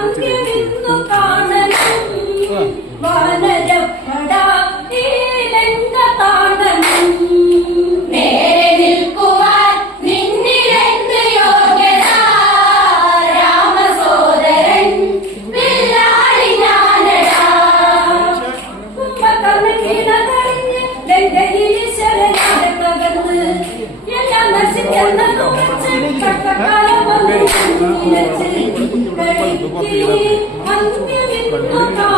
Thank you. കാണ